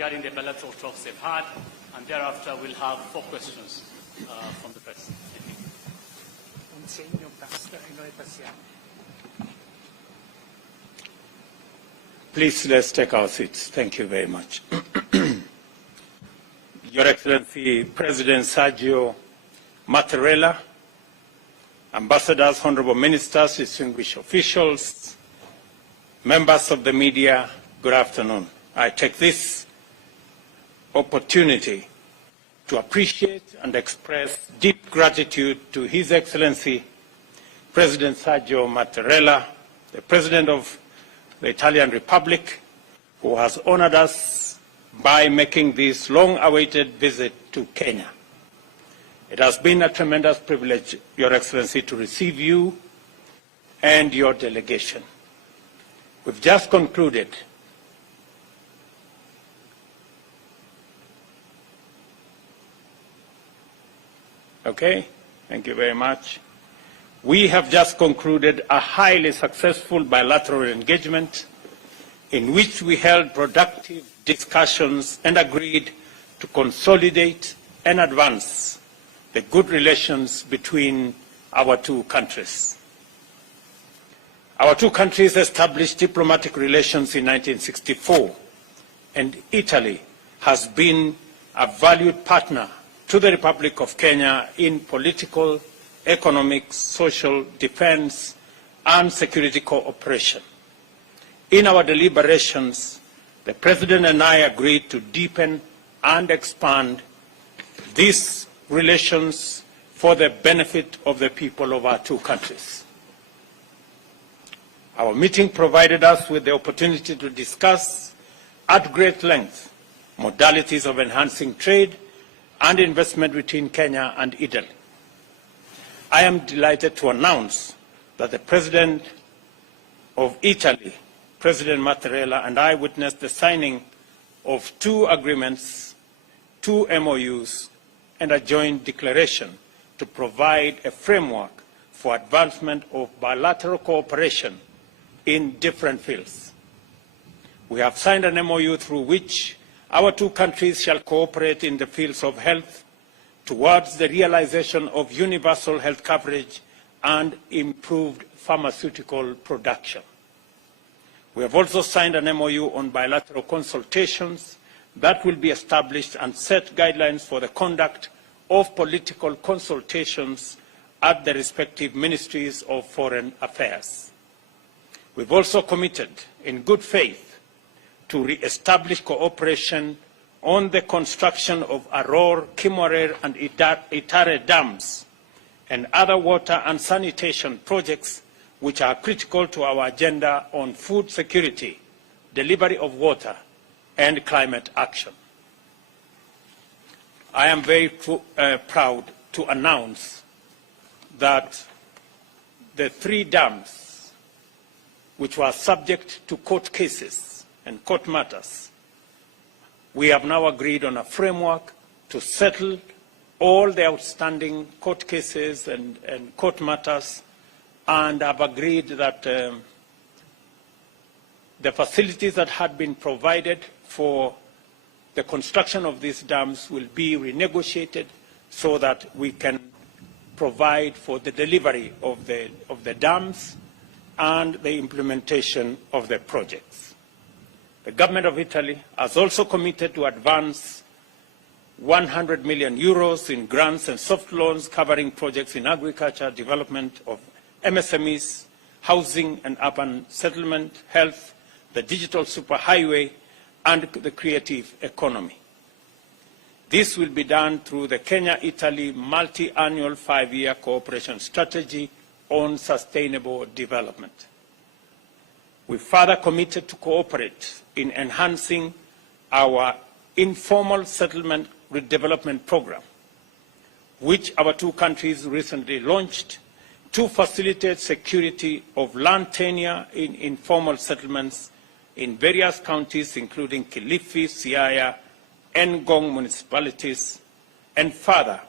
regarding the bilateral talks they've had, and thereafter we'll have 4 questions from the press. Thank you. Please, let's take our seats. Thank you very much. Your Excellency, President Sergio Mattarella, ambassadors, honorable ministers, distinguished officials, members of the media, good afternoon. I take this opportunity to appreciate and express deep gratitude to His Excellency, President Sergio Mattarella, the President of the Italian Republic, who has honored us by making this long-awaited visit to Kenya. It has been a tremendous privilege, Your Excellency, to receive you and your delegation. We've just concluded Okay, thank you very much. We have just concluded a highly successful bilateral engagement in which we held productive discussions and agreed to consolidate and advance the good relations between our 2 countries. Our 2 countries established diplomatic relations in 1964, and Italy has been a valued partner to the Republic of Kenya in political, economic, social, defense, and security cooperation. In our deliberations, the President and I agreed to deepen and expand these relations for the benefit of the people of our 2 countries. Our meeting provided us with the opportunity to discuss at great length modalities of enhancing trade and investment between Kenya and Italy. I am delighted to announce that the President of Italy, President Mattarella, and I witnessed the signing of 2 agreements, 2 MOUs, and a joint declaration to provide a framework for advancement of bilateral cooperation in different fields. We have signed an MOU through which our 2 countries shall cooperate in the fields of health towards the realization of universal health coverage and improved pharmaceutical production. We have also signed an MOU on bilateral consultations that will be established and set guidelines for the conduct of political consultations at the respective ministries of foreign affairs. We've also committed in good faith to re-establish cooperation on the construction of Aror, Kimorer, and Itare dams and other water and sanitation projects which are critical to our agenda on food security, delivery of water, and climate action. I am very proud to announce that the 3 dams which were subject to court cases and court matters, we have now agreed on a framework to settle all the outstanding court cases and court matters, and have agreed that the facilities that had been provided for the construction of these dams will be renegotiated so that we can provide for the delivery of the dams and the implementation of the projects. The government of Italy has also committed to advance 100 million euros in grants and soft loans covering projects in agriculture, development of MSMEs, housing and urban settlement, health, the digital superhighway, and the creative economy. This will be done through the Kenya-Italy multi-annual 5-year cooperation strategy on sustainable development. We further committed to cooperate in enhancing our informal settlement redevelopment program, which our 2 countries recently launched to facilitate security of land tenure in informal settlements in various counties, including Kilifi, Siaya, and Ngong municipalities. And further,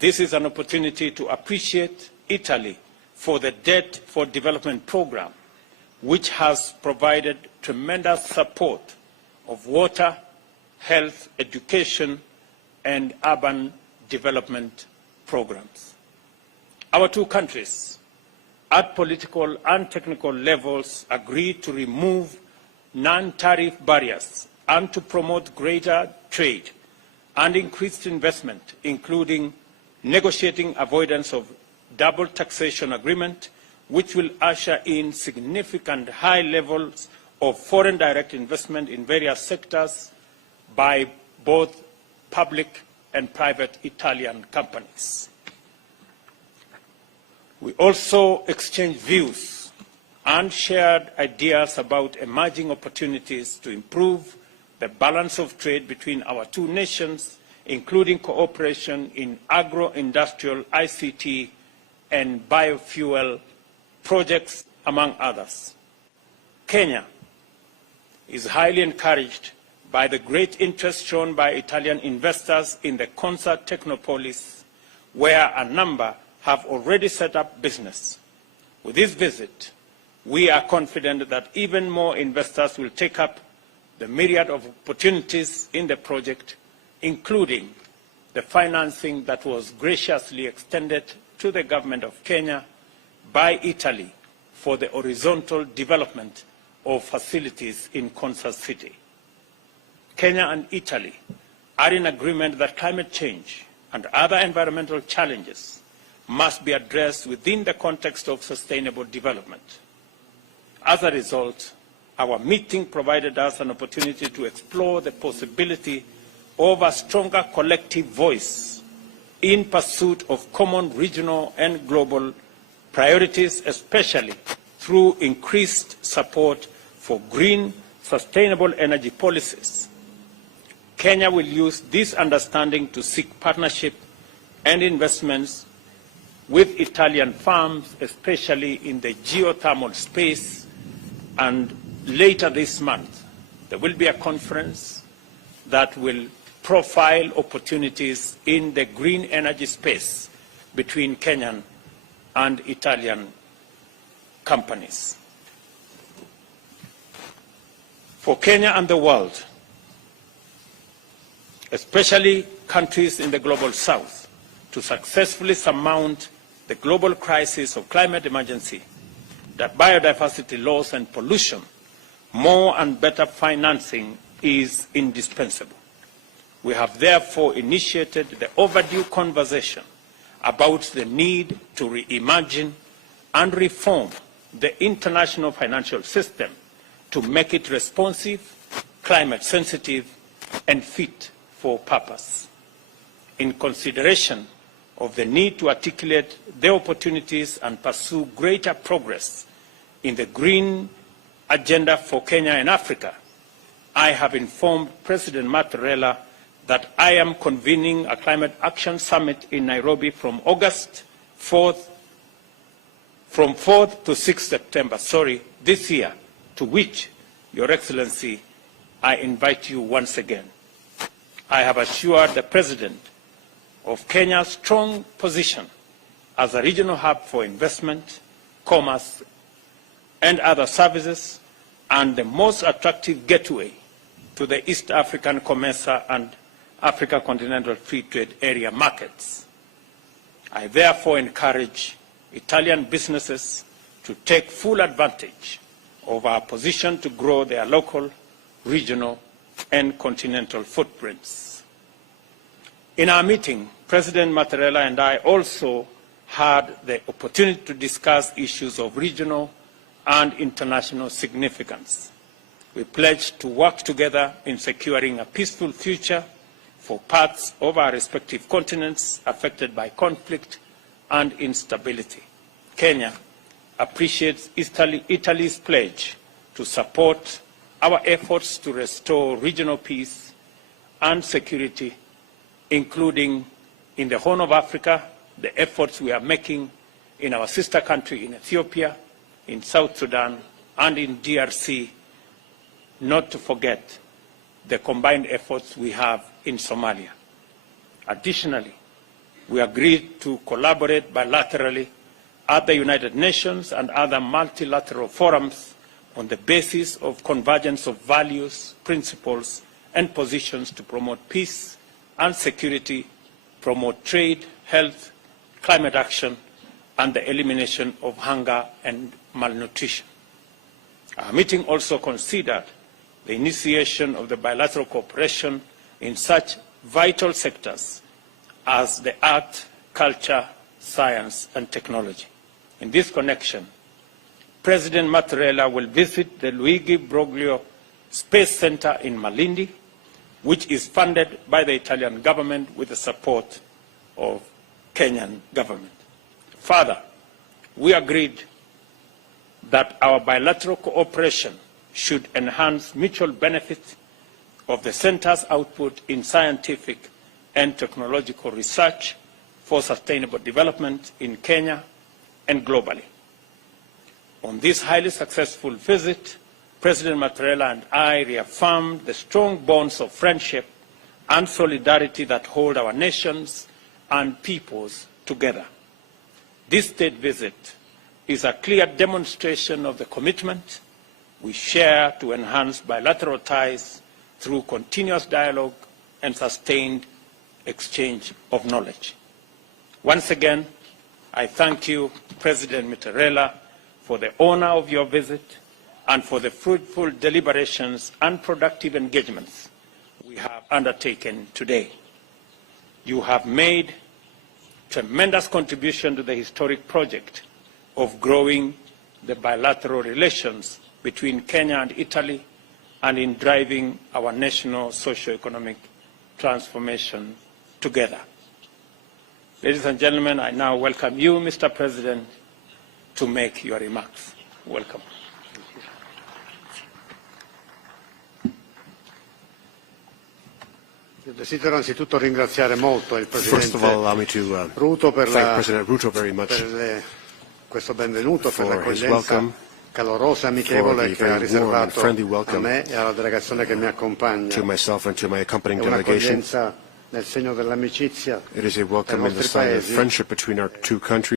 this is an opportunity to appreciate Italy for the Debt for Development program, which has provided tremendous support of water, health, education, and urban development programs. Our two countries, at political and technical levels, agreed to remove non-tariff barriers and to promote greater trade and increased investment, including negotiating avoidance of double taxation agreement, which will usher in significant high levels of foreign direct investment in various sectors by both public and private Italian companies. We also exchanged views and shared ideas about emerging opportunities to improve the balance of trade between our two nations, including cooperation in agro-industrial, ICT, and biofuel projects, among others. Kenya is highly encouraged by the great interest shown by Italian investors in the Consa Technopolis, where a number have already set up business. With this visit, we are confident that even more investors will take up the myriad of opportunities in the project, including the financing that was graciously extended to the government of Kenya by Italy for the horizontal development of facilities in Consa City. Kenya and Italy are in agreement that climate change and other environmental challenges must be addressed within the context of sustainable development. As a result, our meeting provided us an opportunity to explore the possibility of a stronger collective voice in pursuit of common regional and global priorities, especially through increased support for green, sustainable energy policies. Kenya will use this understanding to seek partnership and investments with Italian firms, especially in the geothermal space. And later this month, there will be a conference that will profile opportunities in the green energy space between Kenyan and Italian companies. For Kenya and the world, especially countries in the global south, to successfully surmount the global crisis of climate emergency, that biodiversity loss and pollution, more and better financing is indispensable. We have therefore initiated the overdue conversation about the need to reimagine and reform the international financial system to make it responsive, climate sensitive, and fit for purpose. In consideration of the need to articulate the opportunities and pursue greater progress in the green agenda for Kenya and Africa, I have informed President Mattarella that I am convening a Climate Action Summit in Nairobi from 4th to 6th September, this year, to which, Your Excellency, I invite you once again. I have assured the President of Kenya's strong position as a regional hub for investment, commerce, and other services, and the most attractive gateway to the East African COMESA and Africa Continental Free Trade Area markets. I therefore encourage Italian businesses to take full advantage of our position to grow their local, regional, and continental footprints. In our meeting, President Mattarella and I also had the opportunity to discuss issues of regional and international significance. We pledged to work together in securing a peaceful future for parts of our respective continents affected by conflict and instability. Kenya appreciates Italy's pledge to support our efforts to restore regional peace and security, including in the Horn of Africa, the efforts we are making in our sister country in Ethiopia, in South Sudan, and in DRC, not to forget the combined efforts we have in Somalia. Additionally, we agreed to collaborate bilaterally at the United Nations and other multilateral forums on the basis of convergence of values, principles, and positions to promote peace and security, promote trade, health, climate action, and the elimination of hunger and malnutrition. Our meeting also considered the initiation of the bilateral cooperation in such vital sectors as the art, culture, science, and technology. In this connection, President Mattarella will visit the Luigi Broglio Space Center in Malindi, which is funded by the Italian government with the support of Kenyan government. Further, we agreed that our bilateral cooperation should enhance mutual benefit of the center's output in scientific and technological research for sustainable development in Kenya and globally. On this highly successful visit, President Mattarella and I reaffirmed the strong bonds of friendship and solidarity that hold our nations and peoples together. This state visit is a clear demonstration of the commitment we share to enhance bilateral ties through continuous dialogue and sustained exchange of knowledge. Once again, I thank you, President Mattarella, for the honor of your visit and for the fruitful deliberations and productive engagements we have undertaken today. You have made tremendous contribution to the historic project of growing the bilateral relations between Kenya and Italy and in driving our national socio-economic transformation together. Ladies and gentlemen, I now welcome you, Mr. President, to make your remarks. Welcome. Desidero anzitutto ringraziare molto il First of all, allow me Presidente to Ruto per thank President Ruto very much questo benvenuto, per for his l'accoglienza welcome, calorosa e amichevole che ha very warm and riservato friendly a welcome me e alla delegazione che mi accompagna. to myself and to my È accompanying delegation. un'accoglienza nel segno dell'amicizia It is a welcome dei in the nostri sign of paesi. friendship between our two countries.